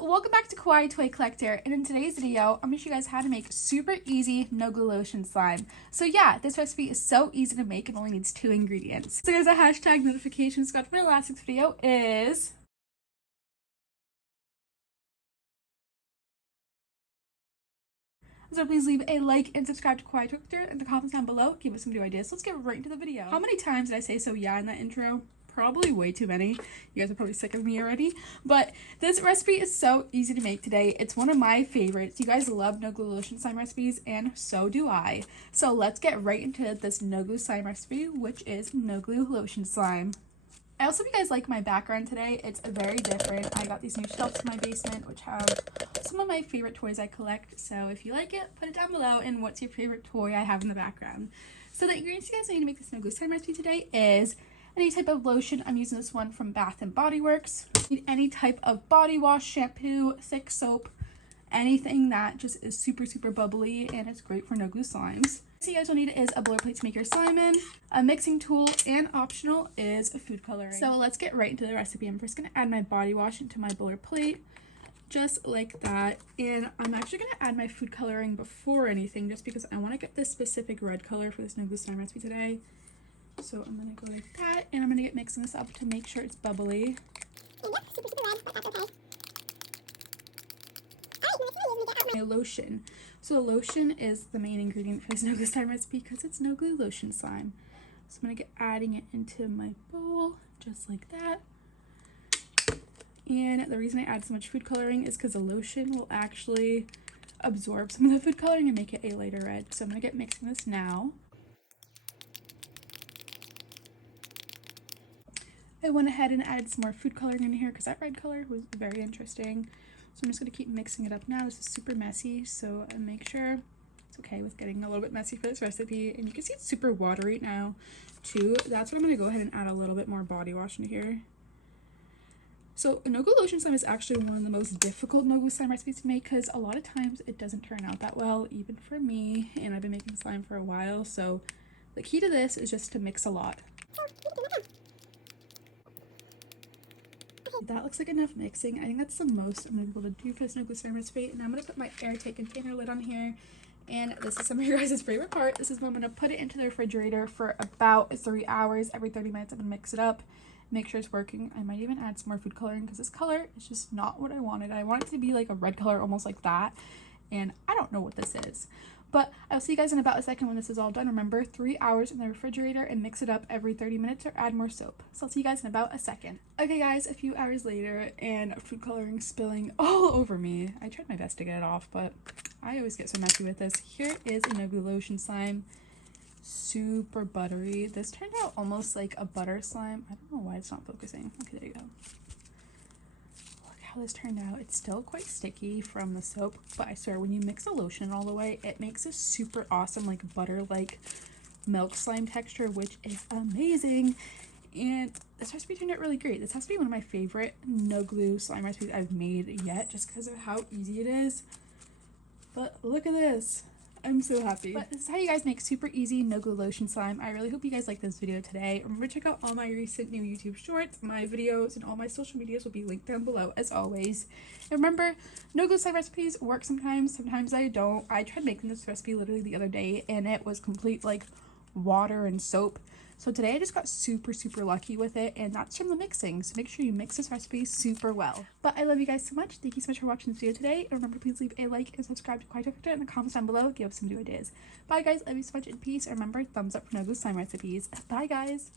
Welcome back to Kawaii Toy Collector, and in today's video I'm going to show you guys how to make super easy no glue lotion slime. So yeah, this recipe is so easy to make and only needs 2 ingredients. So guys, a hashtag notifications got from my last week's video is so please leave a like and subscribe to Kawaii Toy Collector in the comments down below. Give us some new ideas. So let's get right into the video. How many times did I say so yeah in that intro? Probably way too many. You guys are probably sick of me already, but this recipe is so easy to make today. It's one of my favorites. You guys love no glue lotion slime recipes, and so do I. So let's get right into this no glue slime recipe, which is no glue lotion slime. I also hope you guys like my background today. It's very different. I got these new shelves in my basement which have some of my favorite toys I collect. So if you like it, put it down below, and what's your favorite toy I have in the background. So the ingredients you guys need to make this no glue slime recipe today is any type of lotion. I'm using this one from Bath and Body Works. Need any type of body wash, shampoo, thick soap, anything that just is super bubbly and it's great for no glue slimes. So you guys will need is a blower plate to make your slime in, a mixing tool, and optional is food coloring. So let's get right into the recipe. I'm first going to add my body wash into my blower plate, just like that. And I'm actually going to add my food coloring before anything, just because I want to get this specific red color for this no glue slime recipe today. So I'm going to go like that, and I'm going to get mixing this up to make sure it's bubbly. Super red, but that's okay. My lotion. So lotion is the main ingredient for this no glue slime recipe because it's no glue lotion slime. So I'm going to get adding it into my bowl, just like that. And the reason I add so much food coloring is because the lotion will actually absorb some of the food coloring and make it a lighter red. So I'm going to get mixing this now. I went ahead and added some more food coloring in here because that red color was very interesting. So I'm just going to keep mixing it up now. This is super messy, so make sure it's okay with getting a little bit messy for this recipe. And you can see it's super watery now too. That's what I'm going to go ahead and add a little bit more body wash in here. So no glue lotion slime is actually one of the most difficult no glue slime recipes to make because a lot of times it doesn't turn out that well, even for me, and I've been making slime for a while. So the key to this is just to mix a lot. That looks like enough mixing. I think that's the most I'm going to be able to do for this no glue slime recipe. And I'm going to put my airtight container lid on here. And this is some of your guys' favorite part. This is when I'm going to put it into the refrigerator for about 3 hours. Every 30 minutes I'm going to mix it up, make sure it's working. I might even add some more food coloring because this color is just not what I wanted. I want it to be like a red color, almost like that. And I don't know what this is. But I'll see you guys in about a second when this is all done. Remember, 3 hours in the refrigerator and mix it up every 30 minutes or add more soap. So I'll see you guys in about a second. Okay guys, a few hours later and food coloring spilling all over me. I tried my best to get it off, but I always get so messy with this. Here is a no glue lotion slime. Super buttery. This turned out almost like a butter slime. I don't know why it's not focusing. Okay, there you go. How this turned out. It's still quite sticky from the soap, but I swear when you mix a lotion all the way, it makes a super awesome like butter like milk slime texture, which is amazing. And this recipe turned out really great. This has to be one of my favorite no glue slime recipes I've made yet, just because of how easy it is. But look at this. I'm so happy. But this is how you guys make super easy no glue lotion slime. I really hope you guys like this video today. Remember to check out all my recent new YouTube shorts, my videos, and all my social medias will be linked down below as always. And remember, no glue slime recipes work sometimes I don't. I tried making this recipe literally the other day and it was complete like water and soap. So today I just got super lucky with it, and that's from the mixing. So make sure you mix this recipe super well. But I love you guys so much. Thank you so much for watching this video today. And remember, please leave a like and subscribe to KawaiiToyCollector in the comments down below. Give us some new ideas. Bye guys. Love you so much, and peace. And remember, thumbs up for no glue slime recipes. Bye guys.